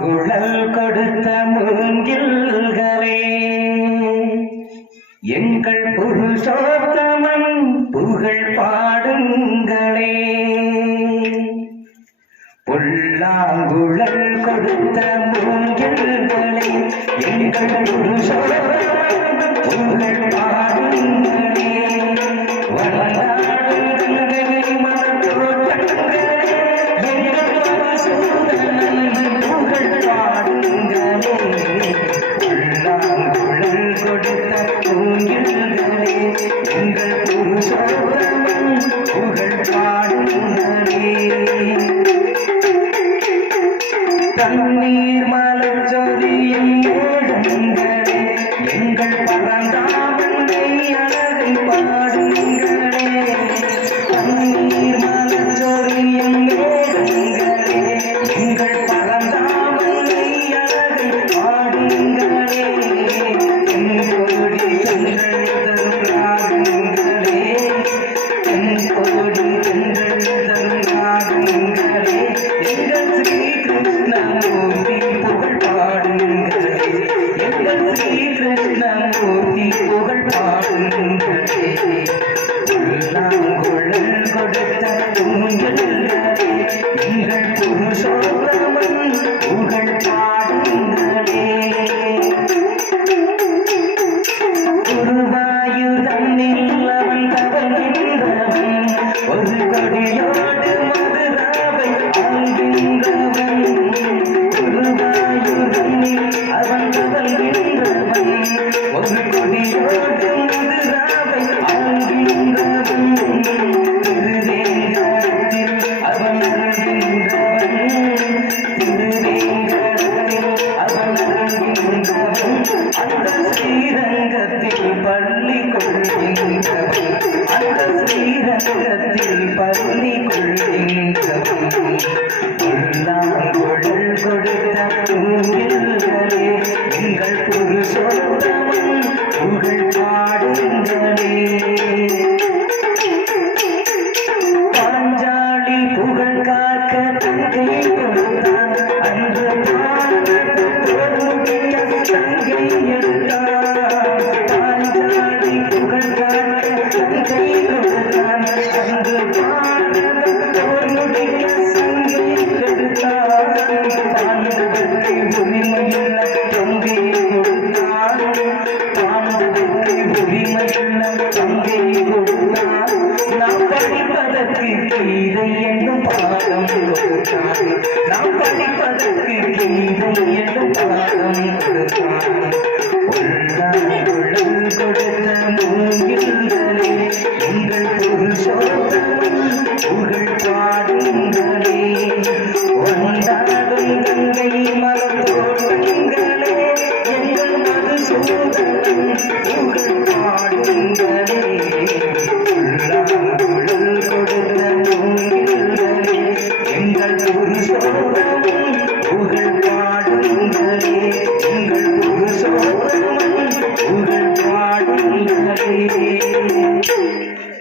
குழல் கொடுத்த மூங்கில்களே எங்கள் புருஷோத்தமன் புகழ் பாடுங்களே. புல்லாங்குழல் கொடுத்த மூங்கில்களே எங்கள் புருஷோத்தமன் புகழ் பாடுங்களே. தண்ணீர் மலர் சொரியும் ஏழுங்களே எங்கள் பரந்தாமனை அழகை பாடுங்களே. தண்ணீர் மலர் சொரியும் ஏழுங்களே எங்கள் பரந்தாமனை அழகை பாடுங்களே. தென்கோடி எங்கள் தரும் ராகங்களே, தென்கோடி எங்கள் தரும் ராகங்களே. எங்கள் ஸ்ரீ கிருஷ்ணமூர்த்தி புகழ் பாடுங்களே, எங்கள் ஸ்ரீ கிருஷ்ணமூர்த்தி புகழ் பாடுங்களே. புல்லாங்குழல் கொடுத்த மூங்கில்களே எங்கள் புருஷோத்தமன் புகழ் பாடுங்களே. குருவாயூர் தன்னில் அவன் தவழ்கின்றவன், ஒரு கொடியோடு மதுராவை ஆள்கின்றவன். குருவாயூர் தன்னில் அவன் தவழ்கின்றவன், ஒரு கொடியோடு மதுராவை ஆள்கின்றவன். திருவேங்கடத்தில் அவன் அருள்கின்றவன், திருவேங்கடத்தில் அவன் அருள்கின்றவன். அந்த ஸ்ரீரங்கத்தில் பள்ளி கொள்கின்றவன், அந்த ஸ்ரீரங்கத்தில் பள்ளி கொள்கின்றவன். புல்லாங்குழல் கொடுத்த மூங்கில்களே எங்கள் புருஷோத்தமன் புகழ் பாடுங்களே. பாஞ்சாலி புகழ் காக்க தங்கை கொடுத்தான், அன்று தங்கை எடுத்தான். பாஞ்சாலி புகழ் காக்க தங்கை கொடுத்தான், அன்று தோன்றிய சங்கை கெடுத்தான். பாண்டவர்க்கு உரிமையுள்ள தங்கை கொடுத்தான், பாண்டவர்க்கு உரிமையுள்ள தங்கை கொடுத்தான். நாம் படிப்பதற்கு கீதை என்னும் பாடம் கொடுத்தான், நாம் படிப்பதற்கு கீதை என்னும் பாடம் கொடுத்தான். புல்லாங்குழல் கொடுத்த மூங்கில்களே எங்கள் புருஷோத்தமன் புகழ் பாடுங்களே. ஒன்றாடும் கங்கை மலர்ந்தோடுங்களே எங்கள் மதுசூதனன் புகழ் பாடுங்களே. புல்லாங்குழல் கொடுத்த மூங்கில்களே எங்கள் புருஷோத்தமன்